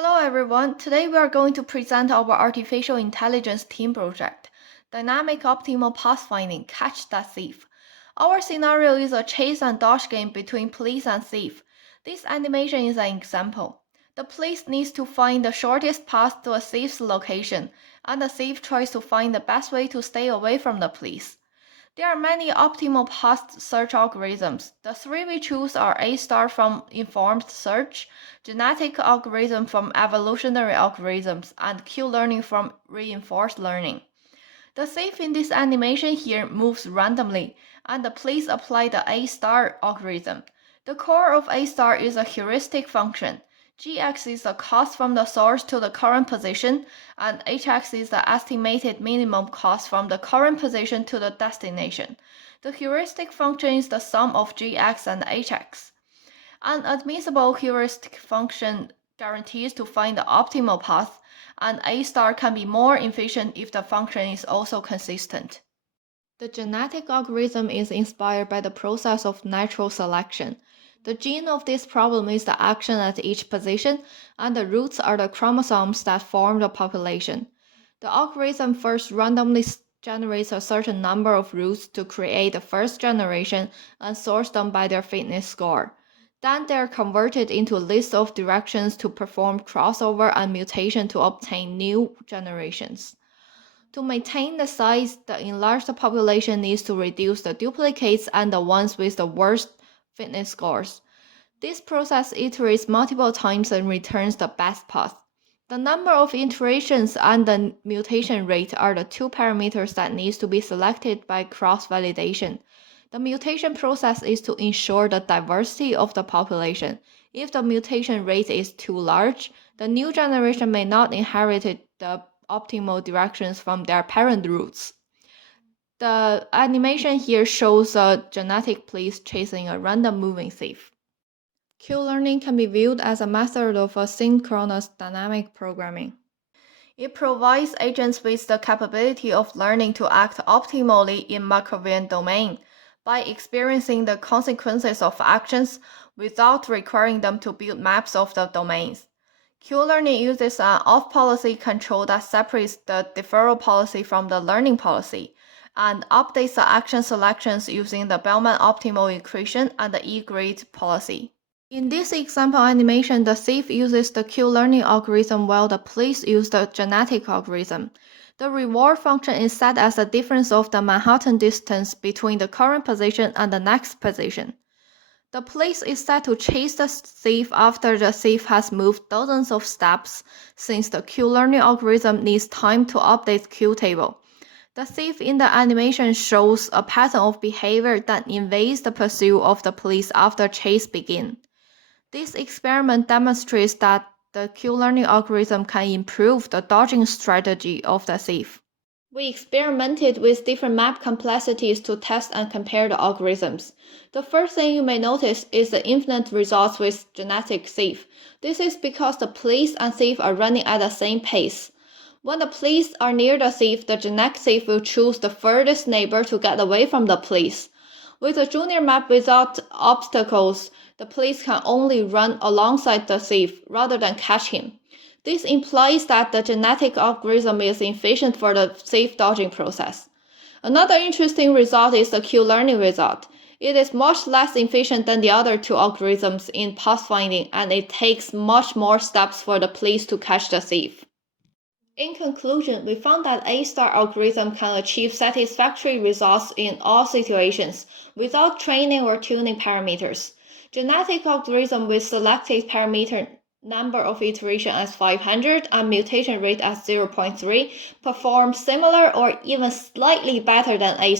Hello everyone, today we are going to present our artificial intelligence team project, Dynamic Optimal Pathfinding, Catch That Thief. Our scenario is a chase and dodge game between police and thief. This animation is an example. The police needs to find the shortest path to a thief's location, and the thief tries to find the best way to stay away from the police. There are many optimal path search algorithms. The three we choose are A* from informed search, genetic algorithm from evolutionary algorithms, and Q-learning from reinforced learning. The thief in this animation here moves randomly, and the police apply the A* algorithm. The core of A* is a heuristic function. Gx is the cost from the source to the current position, and Hx is the estimated minimum cost from the current position to the destination. The heuristic function is the sum of Gx and Hx. An admissible heuristic function guarantees to find the optimal path, and A* can be more efficient if the function is also consistent. The genetic algorithm is inspired by the process of natural selection. The gene of this problem is the action at each position, and the roots are the chromosomes that form the population. The algorithm first randomly generates a certain number of roots to create the first generation and sorts them by their fitness score. Then they are converted into a list of directions to perform crossover and mutation to obtain new generations. To maintain the size, the enlarged population needs to reduce the duplicates and the ones with the worst fitness scores. This process iterates multiple times and returns the best path. The number of iterations and the mutation rate are the two parameters that need to be selected by cross-validation. The mutation process is to ensure the diversity of the population. If the mutation rate is too large, the new generation may not inherit the optimal directions from their parent roots. The animation here shows a genetic police chasing a random moving thief. Q-learning can be viewed as a method of asynchronous dynamic programming. It provides agents with the capability of learning to act optimally in Markovian domain by experiencing the consequences of actions without requiring them to build maps of the domains. Q-learning uses an off-policy control that separates the deferral policy from the learning policy and updates the action selections using the Bellman optimal equation and the E-grid policy. In this example animation, the thief uses the Q-learning algorithm while the police use the genetic algorithm. The reward function is set as the difference of the Manhattan distance between the current position and the next position. The police is set to chase the thief after the thief has moved dozens of steps, since the Q-learning algorithm needs time to update Q table. The thief in the animation shows a pattern of behavior that invades the pursuit of the police after chase begins. This experiment demonstrates that the Q-learning algorithm can improve the dodging strategy of the thief. We experimented with different map complexities to test and compare the algorithms. The first thing you may notice is the infinite results with genetic thief. This is because the police and thief are running at the same pace. When the police are near the thief, the genetic thief will choose the furthest neighbor to get away from the police. With a junior map without obstacles, the police can only run alongside the thief rather than catch him. This implies that the genetic algorithm is efficient for the thief dodging process. Another interesting result is the Q-learning result. It is much less efficient than the other two algorithms in pathfinding, and it takes much more steps for the police to catch the thief. In conclusion, we found that A* algorithm can achieve satisfactory results in all situations without training or tuning parameters. Genetic algorithm with selected parameter number of iteration as 500 and mutation rate as 0.3 perform similar or even slightly better than A*.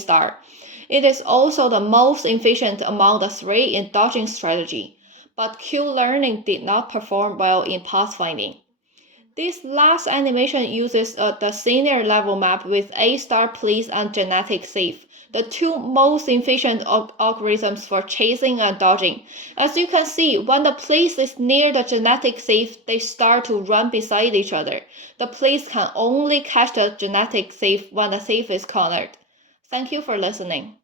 It is also the most efficient among the three in dodging strategy, but Q-learning did not perform well in pathfinding. This last animation uses the senior level map with A* police and genetic thief, the two most efficient algorithms for chasing and dodging. As you can see, when the police is near the genetic thief, they start to run beside each other. The police can only catch the genetic thief when the thief is cornered. Thank you for listening.